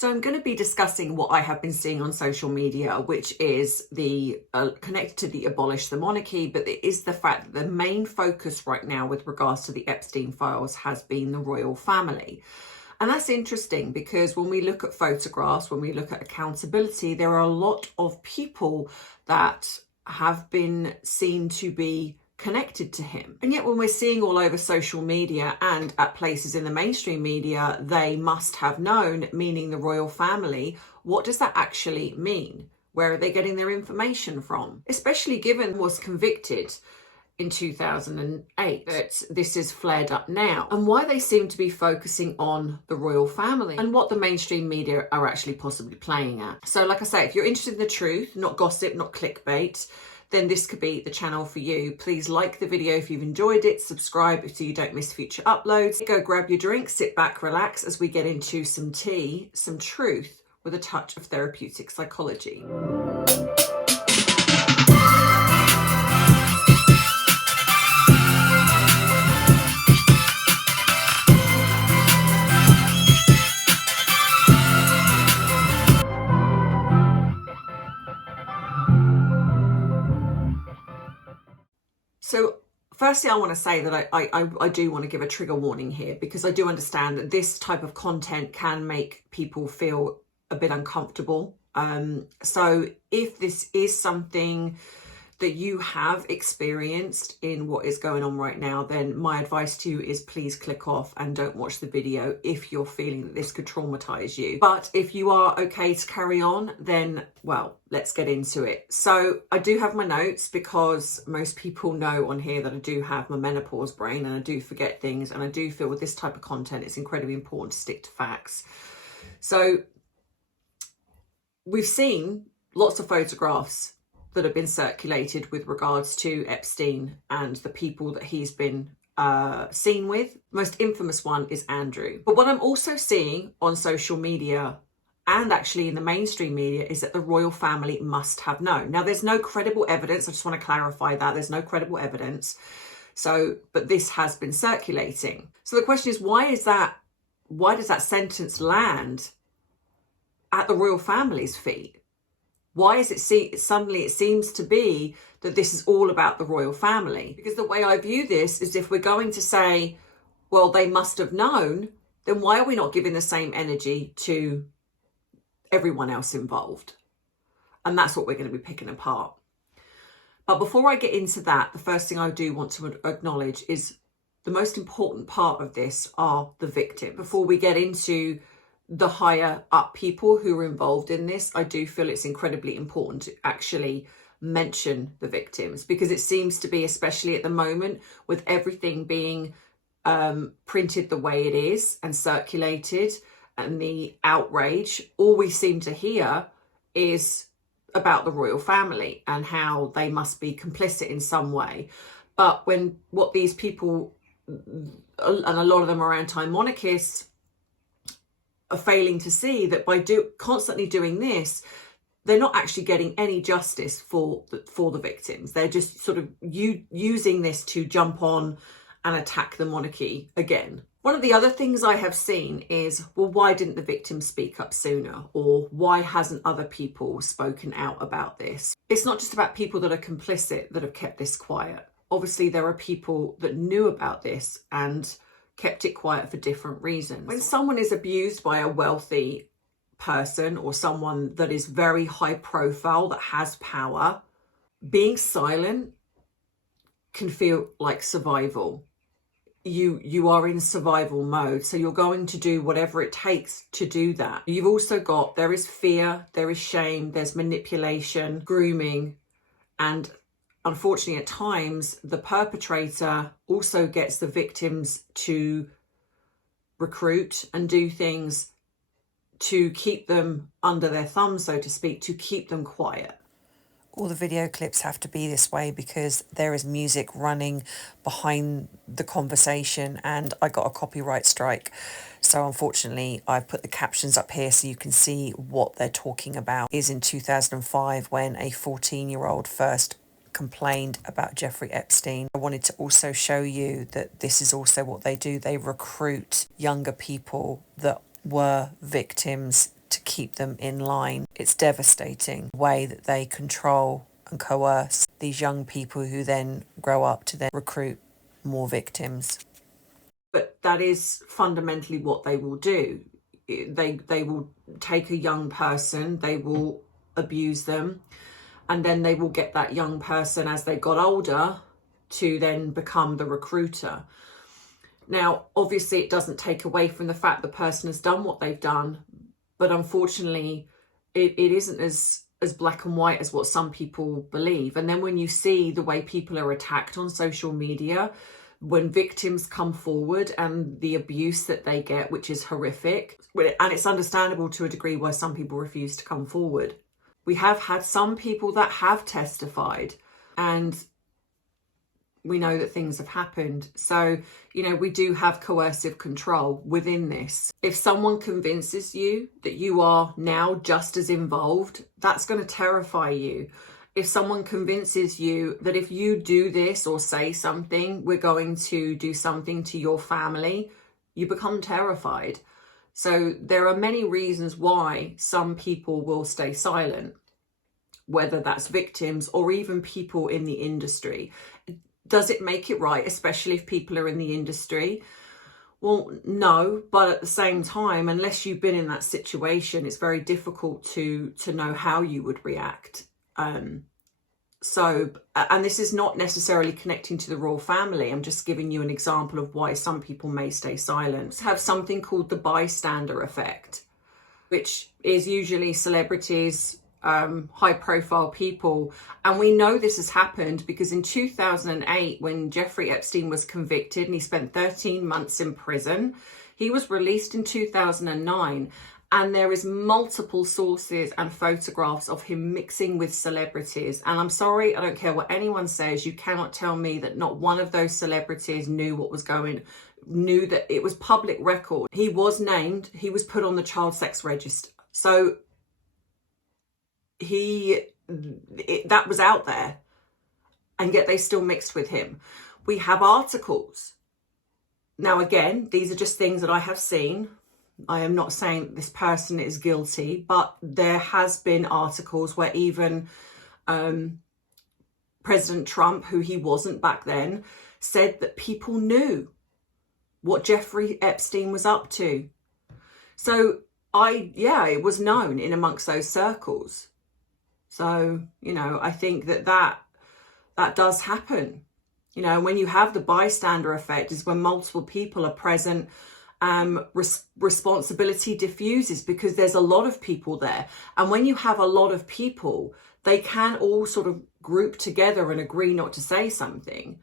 So I'm going to be discussing what I have been seeing on social media, which is the connected to the abolish the monarchy, but it is the fact that the main focus right now with regards to the Epstein files has been the royal family. And that's interesting because when we look at photographs, when we look at accountability, there are a lot of people that have been seen to be connected to him. And yet when we're seeing all over social media and at places in the mainstream media, they must have known, meaning the royal family, what does that actually mean? Where are they getting their information from? Especially given was convicted in 2008, that this is flared up now, and why they seem to be focusing on the royal family and what the mainstream media are actually possibly playing at. So like I say, if you're interested in the truth, not gossip, not clickbait, then this could be the channel for you. Please like the video if you've enjoyed it, subscribe so you don't miss future uploads. Go grab your drink, sit back, relax as we get into some tea, some truth with a touch of therapeutic psychology. So firstly, I want to say that I do want to give a trigger warning here, because I do understand that this type of content can make people feel a bit uncomfortable. So if this is something that you have experienced in what is going on right now, then my advice to you is please click off and don't watch the video if you're feeling that this could traumatize you. But if you are okay to carry on, then, well, let's get into it. So I do have my notes because most people know on here that I do have my menopause brain and I do forget things, and I do feel with this type of content, it's incredibly important to stick to facts. So we've seen lots of photographs that have been circulated with regards to Epstein and the people that he's been seen with. Most infamous one is Andrew. But what I'm also seeing on social media and actually in the mainstream media is that the royal family must have known. Now, there's no credible evidence. I just want to clarify that. There's no credible evidence. So, but this has been circulating. So the question is, why does that sentence land at the royal family's feet? Why is it suddenly it seems to be that this is all about the royal family? Because the way I view this is, if we're going to say, well, they must have known, then why are we not giving the same energy to everyone else involved? And that's what we're going to be picking apart. But before I get into that, the first thing I do want to acknowledge is the most important part of this are the victims. Before we get into the higher up people who are involved in this, I do feel it's incredibly important to actually mention the victims, because it seems to be, especially at the moment, with everything being printed the way it is and circulated and the outrage, all we seem to hear is about the royal family and how they must be complicit in some way. But when what these people, and a lot of them are anti-monarchists, are failing to see that by constantly doing this, they're not actually getting any justice for the victims. They're just sort of using this to jump on and attack the monarchy again. One of the other things I have seen is, well, why didn't the victims speak up sooner? Or why hasn't other people spoken out about this? It's not just about people that are complicit that have kept this quiet. Obviously, there are people that knew about this and kept it quiet for different reasons. When someone is abused by a wealthy person or someone that is very high profile, that has power, being silent can feel like survival. You are in survival mode, so you're going to do whatever it takes to do that. You've also got, there is fear, there is shame, there's manipulation, grooming, and unfortunately, at times, the perpetrator also gets the victims to recruit and do things to keep them under their thumb, so to speak, to keep them quiet. All the video clips have to be this way because there is music running behind the conversation and I got a copyright strike. So unfortunately, I've put the captions up here so you can see what they're talking about. It is in 2005 when a 14-year-old first complained about Jeffrey Epstein. I wanted to also show you that this is also what they do. They recruit younger people that were victims to keep them in line. It's devastating the way that they control and coerce these young people who then grow up to then recruit more victims. But that is fundamentally what they will do. They will take a young person, they will abuse them, and then they will get that young person as they got older to then become the recruiter. Now, obviously, it doesn't take away from the fact the person has done what they've done, but unfortunately, it isn't as black and white as what some people believe. And then when you see the way people are attacked on social media, when victims come forward and the abuse that they get, which is horrific, and it's understandable to a degree why some people refuse to come forward. We have had some people that have testified, and we know that things have happened. So, you know, we do have coercive control within this. If someone convinces you that you are now just as involved, that's going to terrify you. If someone convinces you that if you do this or say something, we're going to do something to your family, you become terrified. So there are many reasons why some people will stay silent, whether that's victims or even people in the industry. Does it make it right, especially if people are in the industry? Well, no, but at the same time, unless you've been in that situation, it's very difficult to know how you would react. And this is not necessarily connecting to the royal family. I'm just giving you an example of why some people may stay silent. Have something called the bystander effect, which is usually celebrities, high profile people. And we know this has happened because in 2008, when Jeffrey Epstein was convicted and he spent 13 months in prison, he was released in 2009. And there is multiple sources and photographs of him mixing with celebrities. And I'm sorry, I don't care what anyone says, you cannot tell me that not one of those celebrities knew what was knew that it was public record. He was named, he was put on the child sex register. So that was out there, and yet they still mixed with him. We have articles. Now, again, these are just things that I have seen. I am not saying this person is guilty, but there has been articles where even President Trump, who he wasn't back then, said that people knew what Jeffrey Epstein was up to. So it was known in amongst those circles. So, you know, I think that does happen. You know, when you have the bystander effect is when multiple people are present. Responsibility diffuses because there's a lot of people there. And when you have a lot of people, they can all sort of group together and agree not to say something.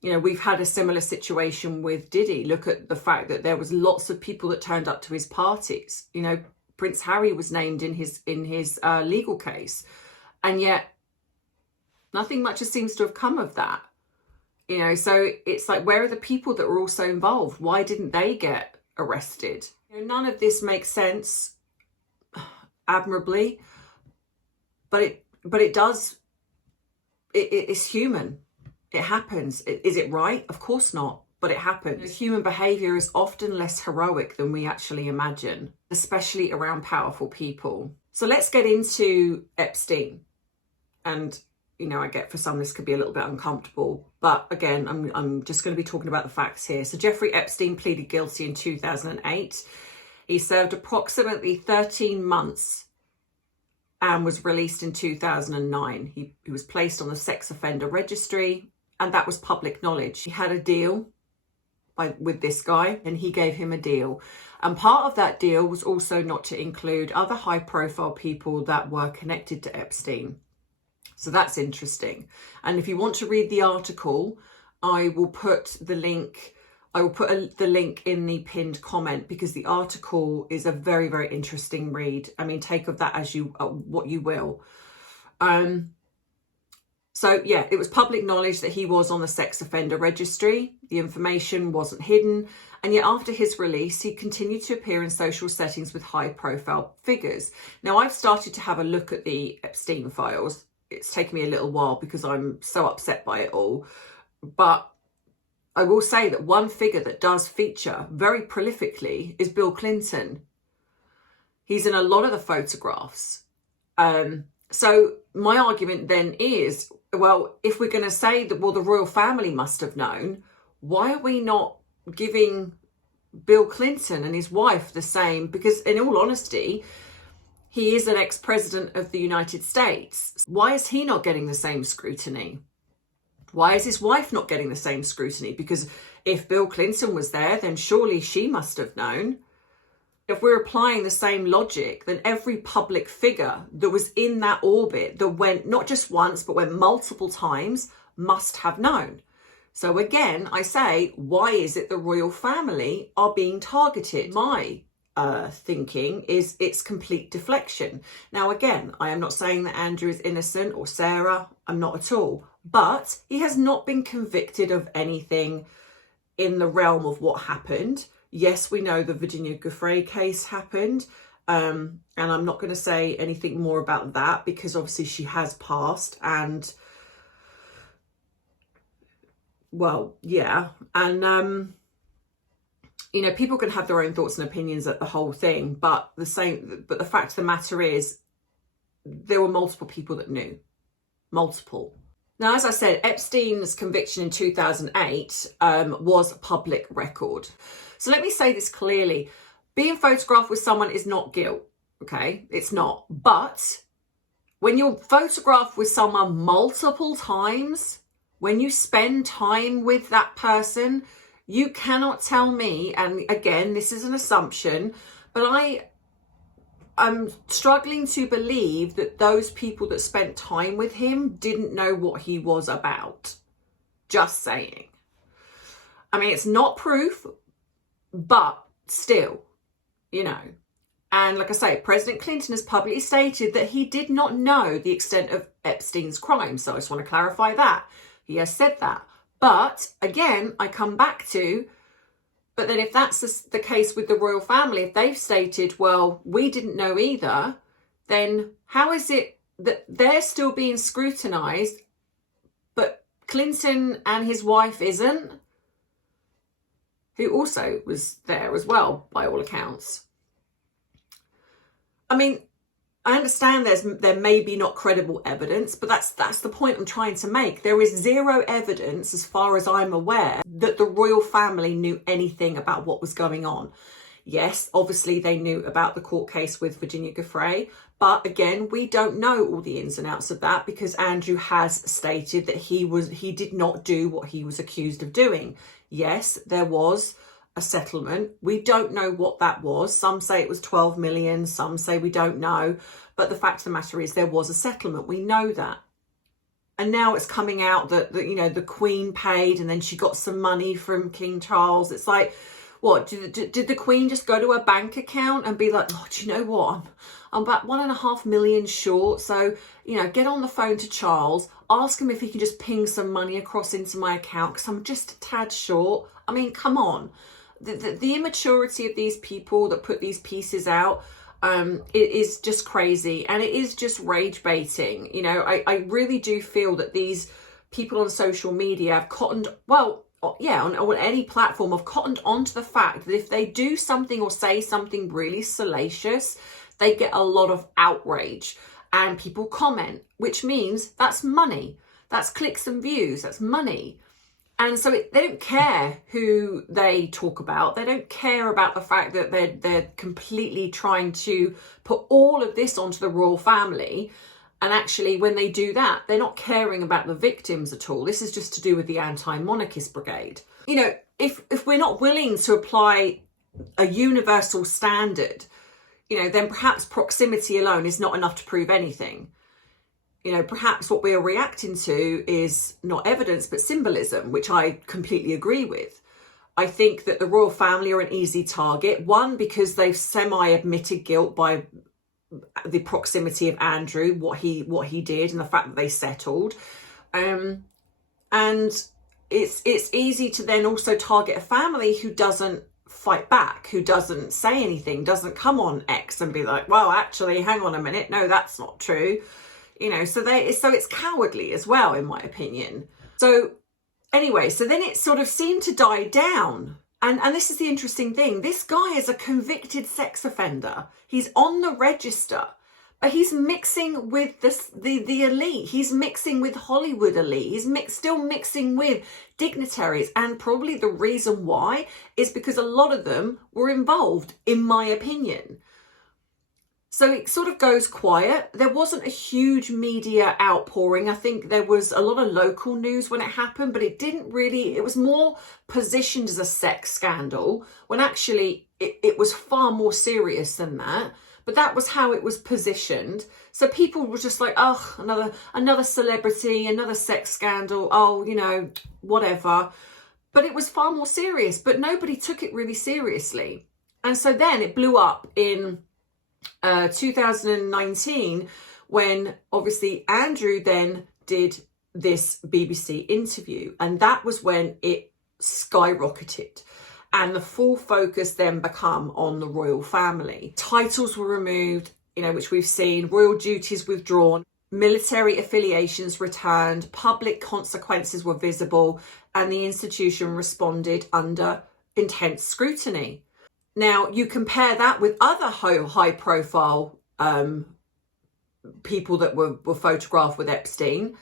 You know, we've had a similar situation with Diddy. Look at the fact that there was lots of people that turned up to his parties. You know, Prince Harry was named in his legal case, and yet nothing much seems to have come of that. You know, so it's like, where are the people that were also involved? Why didn't they get arrested? You know, none of this makes sense admirably, but it does. It's human. It happens. Is it right? Of course not, but it happens. Human behavior is often less heroic than we actually imagine, especially around powerful people. So let's get into Epstein. And you know, I get for some this could be a little bit uncomfortable, but again, I'm just going to be talking about the facts here. So Jeffrey Epstein pleaded guilty in 2008. He served approximately 13 months and was released in 2009. He was placed on the sex offender registry, and that was public knowledge. He had a deal with this guy, and he gave him a deal. And part of that deal was also not to include other high profile people that were connected to Epstein. So that's interesting. And if you want to read the article, I will put the link. I will put the link in the pinned comment, because the article is a very, very interesting read. I mean, take of that as you what you will. So yeah, it was public knowledge that he was on the sex offender registry. The information wasn't hidden. And yet after his release, he continued to appear in social settings with high profile figures. Now, I've started to have a look at the Epstein files. It's taken me a little while because I'm so upset by it all. But I will say that one figure that does feature very prolifically is Bill Clinton. He's in a lot of the photographs. So my argument then is, well, if we're going to say that, well, the royal family must have known, why are we not giving Bill Clinton and his wife the same? Because in all honesty, he is an ex-president of the United States. Why is he not getting the same scrutiny? Why is his wife not getting the same scrutiny? Because if Bill Clinton was there, then surely she must have known. If we're applying the same logic, then every public figure that was in that orbit, that went not just once, but went multiple times, must have known. So again, I say, why is it the royal family are being targeted? My thinking is it's complete deflection. Now, again, I am not saying that Andrew is innocent or Sarah. I'm not at all. But he has not been convicted of anything in the realm of what happened. Yes, we know the Virginia Giuffre case happened, and I'm not going to say anything more about that because obviously she has passed, and well, yeah, and you know, people can have their own thoughts and opinions at the whole thing, but the fact of the matter is, there were multiple people that knew, multiple. Now, as I said, Epstein's conviction in 2008 was public record. So let me say this clearly. Being photographed with someone is not guilt, okay? It's not. But when you're photographed with someone multiple times, when you spend time with that person, you cannot tell me, and again, this is an assumption, but I'm struggling to believe that those people that spent time with him didn't know what he was about. Just saying. I mean, it's not proof, but still, you know. And like I say, President Clinton has publicly stated that he did not know the extent of Epstein's crime. So I just want to clarify that. He has said that. But again, I come back to, but then if that's the case with the royal family, if they've stated, well, we didn't know either, then how is it that they're still being scrutinized, but Clinton and his wife isn't? Who also was there as well, by all accounts. I mean, I understand there may be not credible evidence, but that's the point I'm trying to make. There is zero evidence, as far as I'm aware, that the royal family knew anything about what was going on. Yes, obviously they knew about the court case with Virginia Giuffre, but again, we don't know all the ins and outs of that because Andrew has stated that he did not do what he was accused of doing. Yes, there was a settlement. We don't know what that was. Some say it was 12 million, some say we don't know. But the fact of the matter is there was a settlement. We know that. And now it's coming out that you know, the Queen paid and then she got some money from King Charles. It's like, what, did the Queen just go to her bank account and be like, oh, do you know what? I'm about 1.5 million short. So, you know, get on the phone to Charles, ask him if he can just ping some money across into my account because I'm just a tad short. I mean, come on. The immaturity of these people that put these pieces out, it is just crazy, and it is just rage baiting. You know, I really do feel that these people on social media have cottoned, well, yeah, on any platform, have cottoned onto the fact that if they do something or say something really salacious, they get a lot of outrage and people comment, which means that's money, that's clicks and views, that's money. And so they don't care who they talk about. They don't care about the fact that they're completely trying to put all of this onto the royal family. And actually, when they do that, they're not caring about the victims at all. This is just to do with the anti-monarchist brigade. You know, if we're not willing to apply a universal standard, you know, then perhaps proximity alone is not enough to prove anything. You know, perhaps what we are reacting to is not evidence, but symbolism, which I completely agree with. I think that the royal family are an easy target. One, because they've semi-admitted guilt by the proximity of Andrew, what he did, and the fact that they settled. And it's easy to then also target a family who doesn't fight back, who doesn't say anything, doesn't come on X and be like, well, actually, hang on a minute, no, that's not true. You know, so it's cowardly as well, in my opinion. So anyway, so then it sort of seemed to die down And this is the interesting thing. This guy is a convicted sex offender. He's on the register, but he's mixing with the elite. He's mixing with Hollywood elite. He's still mixing with dignitaries. And probably the reason why is because a lot of them were involved, in my opinion. So it sort of goes quiet. There wasn't a huge media outpouring. I think there was a lot of local news when it happened, but it didn't really, it was more positioned as a sex scandal when actually it was far more serious than that. But that was how it was positioned. So people were just like, oh, another celebrity, another sex scandal. Oh, you know, whatever. But it was far more serious, but nobody took it really seriously. And so then it blew up in 2019, when obviously Andrew then did this BBC interview, and that was when it skyrocketed, and the full focus then become on the royal family. Titles were removed, you know, which we've seen, royal duties withdrawn, military affiliations returned, public consequences were visible, and the institution responded under intense scrutiny. Now, you compare that with other high-profile people that were photographed with Epstein.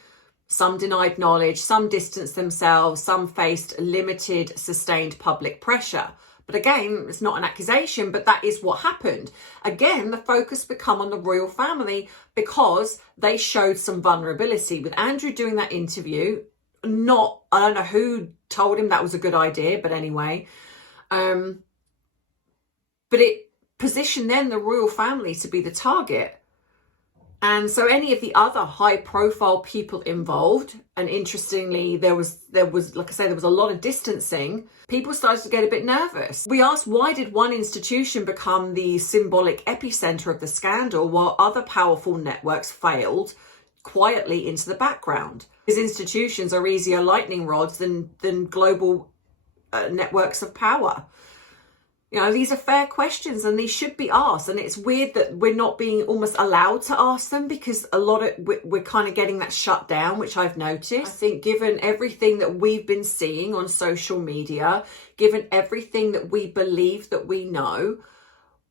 Some denied knowledge, some distanced themselves, some faced limited, sustained public pressure. But again, it's not an accusation, but that is what happened. Again, the focus become on the royal family because they showed some vulnerability. With Andrew doing that interview, I don't know who told him that was a good idea, but anyway, but it positioned then the royal family to be the target. And so any of the other high profile people involved, and interestingly, there was, like I say, there was a lot of distancing. People started to get a bit nervous. We asked, why did one institution become the symbolic epicenter of the scandal while other powerful networks failed quietly into the background? These institutions are easier lightning rods than global networks of power. You know, these are fair questions and these should be asked. And it's weird that we're not being almost allowed to ask them, because a lot of we're kind of getting that shut down, which I've noticed. I think given everything that we've been seeing on social media, given everything that we believe that we know,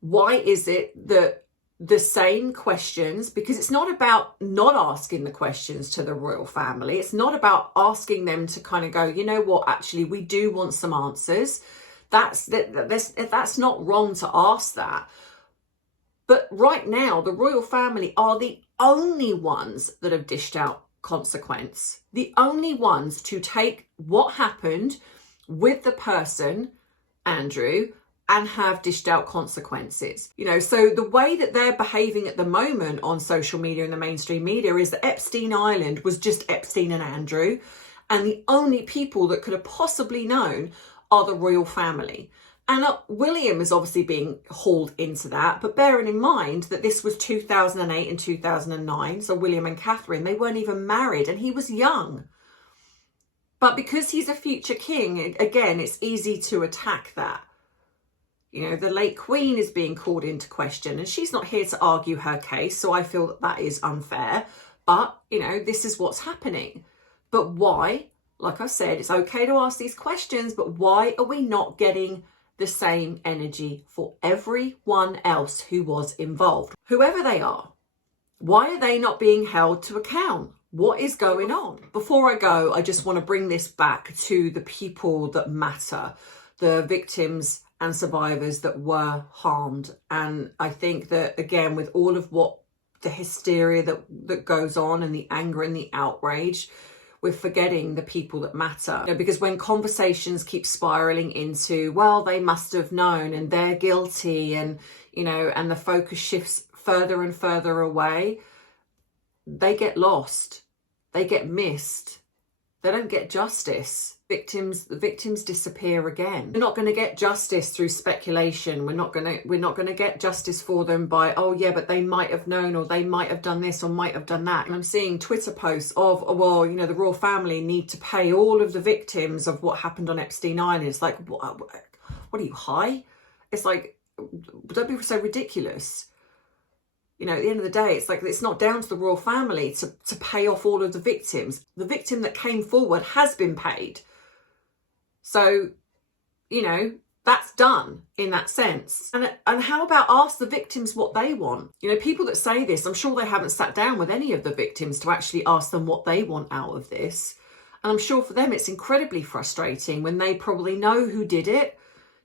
why is it that the same questions, because it's not about not asking the questions to the royal family. It's not about asking them to kind of go, you know what, actually, we do want some answers. That's not wrong to ask that. But right now, the royal family are the only ones that have dished out consequence. The only ones to take what happened with the person, Andrew, and have dished out consequences. You know, so the way that they're behaving at the moment on social media and the mainstream media is that Epstein Island was just Epstein and Andrew, and the only people that could have possibly known are the royal family. And William is obviously being hauled into that, but bearing in mind that this was 2008 and 2009, so William and Catherine, they weren't even married and he was young. But because he's a future king, again, it's easy to attack that. You know, the late Queen is being called into question and she's not here to argue her case, so I feel that that is unfair. But, you know, this is what's happening. But why? Like I said, it's okay to ask these questions, but why are we not getting the same energy for everyone else who was involved? Whoever they are, why are they not being held to account? What is going on? Before I go, I just want to bring this back to the people that matter, the victims and survivors that were harmed. And I think that, again, with all of what the hysteria that goes on and the anger and the outrage, we're forgetting the people that matter. You know, because when conversations keep spiraling into, well, they must have known and they're guilty, and, you know, and the focus shifts further and further away, they get lost. They get missed. They don't get justice. The victims disappear again. We're not going to get justice through speculation. We're not going to get justice for them by, oh yeah, but they might have known, or they might have done this or might have done that. And I'm seeing Twitter posts of, oh, well, you know, the royal family need to pay all of the victims of what happened on Epstein Island. It's like, what are you, high? It's like, don't be so ridiculous. You know, at the end of the day, it's like, it's not down to the royal family to pay off all of the victims. The victim that came forward has been paid. So, you know, That's done in that sense. And how about ask the victims what they want? You know, people that say this, I'm sure they haven't sat down with any of the victims to actually ask them what they want out of this. And I'm sure for them it's incredibly frustrating when they probably know who did it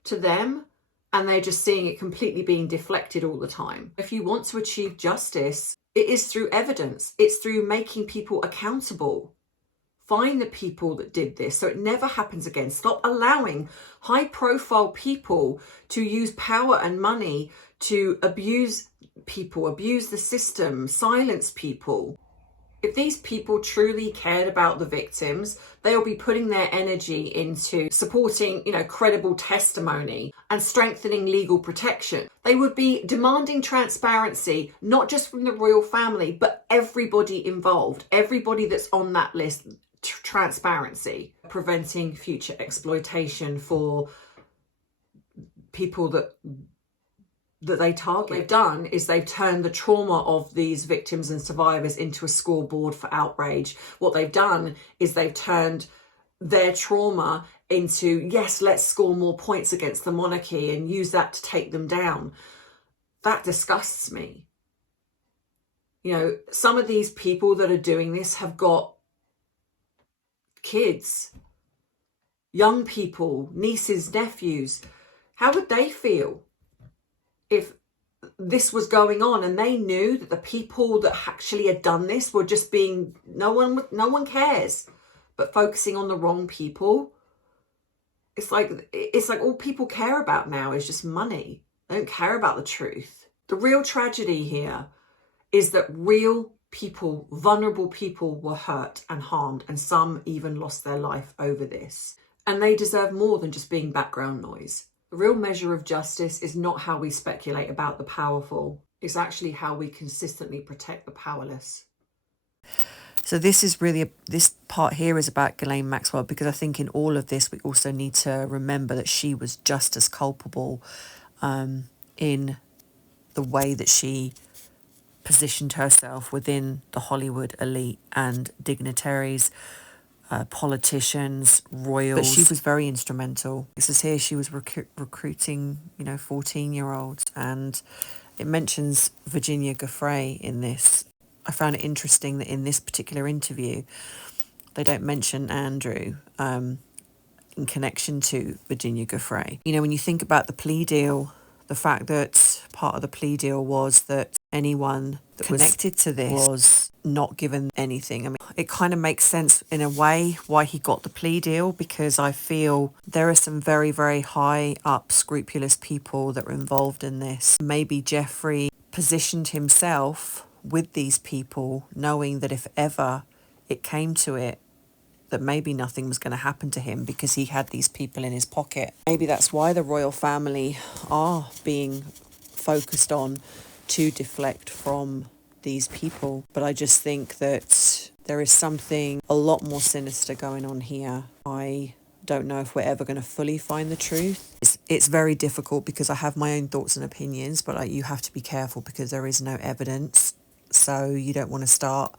to them and they're just seeing it completely being deflected all the time. If you want to achieve justice, it is through evidence. It's through making people accountable. Find the people that did this so it never happens again. Stop allowing high-profile people to use power and money to abuse people, abuse the system, silence people. If these people truly cared about the victims, they'll be putting their energy into supporting, you know, credible testimony and strengthening legal protection. They would be demanding transparency, not just from the royal family, but everybody involved, everybody that's on that list. Transparency, preventing future exploitation for people that they target. What they've done is they've turned the trauma of these victims and survivors into a scoreboard for outrage. What they've done is they've turned their trauma into, yes, let's score more points against the monarchy and use that to take them down. That disgusts me. You know, some of these people that are doing this have got kids, young people, nieces, nephews. How would they feel if this was going on and they knew that the people that actually had done this were just being, no one cares, but focusing on the wrong people? It's like all people care about now is just money. They don't care about the truth. The real tragedy here is that real people, vulnerable people, were hurt and harmed, and some even lost their life over this. And they deserve more than just being background noise. The real measure of justice is not how we speculate about the powerful. It's actually how we consistently protect the powerless. So this is really, this part here is about Ghislaine Maxwell, because I think in all of this we also need to remember that she was just as culpable in the way that she positioned herself within the Hollywood elite and dignitaries, politicians, royals. But she was very instrumental. This is here she was recruiting, you know, 14-year-olds, and it mentions Virginia Giuffre in this. I found it interesting that in this particular interview, they don't mention Andrew in connection to Virginia Giuffre. You know, when you think about the plea deal, the fact that part of the plea deal was that anyone that was connected to this was not given anything. I mean, it kind of makes sense in a way why he got the plea deal, because I feel there are some very, very high up scrupulous people that were involved in this. Maybe Jeffrey positioned himself with these people knowing that if ever it came to it, that maybe nothing was going to happen to him because he had these people in his pocket. Maybe that's why the royal family are being focused on to deflect from these people. But I just think that there is something a lot more sinister going on here. I don't know if we're ever going to fully find the truth. It's very difficult because I have my own thoughts and opinions, but you have to be careful because there is no evidence. So you don't want to start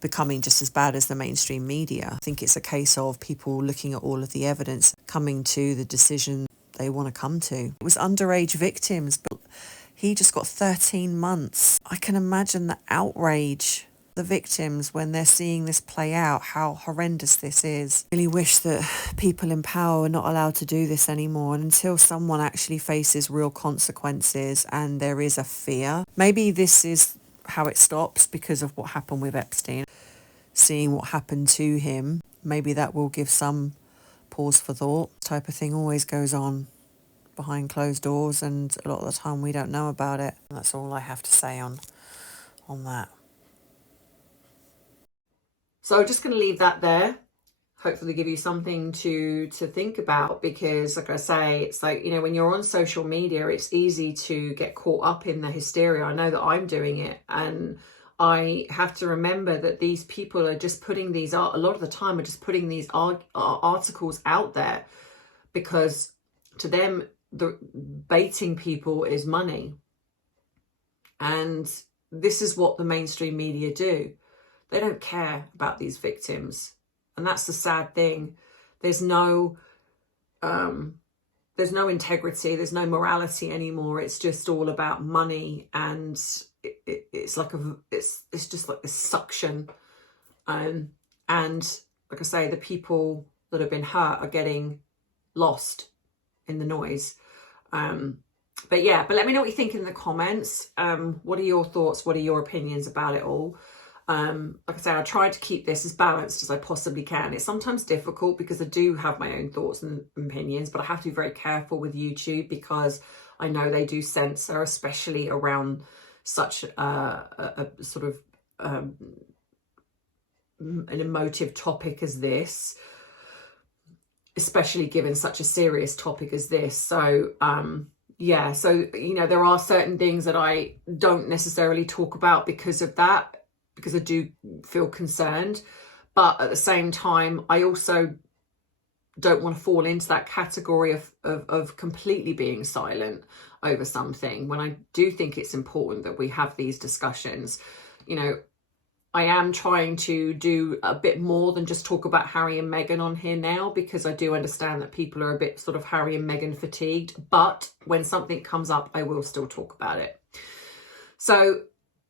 becoming just as bad as the mainstream media. I think it's a case of people looking at all of the evidence, coming to the decision they want to come to. It was underage victims, but he just got 13 months. I can imagine the outrage, the victims, when they're seeing this play out, how horrendous this is. I really wish that people in power are not allowed to do this anymore. And until someone actually faces real consequences and there is a fear, maybe this is how it stops because of what happened with Epstein. Seeing what happened to him, maybe that will give some pause for thought. This type of thing always goes on behind closed doors, and a lot of the time we don't know about it. And that's all I have to say on that. So I'm just going to leave that there. Hopefully give you something to think about, because like I say, it's like, you know, when you're on social media, it's easy to get caught up in the hysteria. I know that I'm doing it, and I have to remember that these people are just putting these, a lot of the time are just putting these articles out there because to them, the baiting people is money. And this is what the mainstream media do. They don't care about these victims. And that's the sad thing. There's no there's no integrity, there's no morality anymore. It's just all about money, and it's like it's just like this suction. And like I say, the people that have been hurt are getting lost in the noise. But yeah, but let me know what you think in the comments. What are your thoughts? What are your opinions about it all? Like I say, I try to keep this as balanced as I possibly can. It's sometimes difficult because I do have my own thoughts and opinions, but I have to be very careful with YouTube because I know they do censor, especially around such a sort of an emotive topic as this, especially given such a serious topic as this. So yeah, so you know, there are certain things that I don't necessarily talk about because of that, because I do feel concerned, but at the same time I also don't want to fall into that category of completely being silent over something, when I do think it's important that we have these discussions. You know, I am trying to do a bit more than just talk about Harry and Meghan on here now, because I do understand that people are a bit sort of Harry and Meghan fatigued, but when something comes up, I will still talk about it. So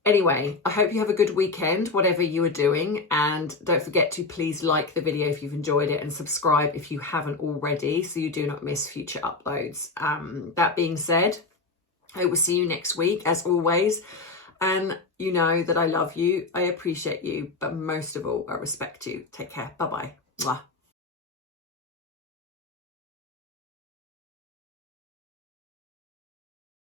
anyway, I hope you have a good weekend, whatever you are doing, and don't forget to please like the video if you've enjoyed it, and subscribe if you haven't already, so you do not miss future uploads. That being said, I will see you next week as always. And you know that I love you, I appreciate you, but most of all, I respect you. Take care. Bye-bye. Mwah.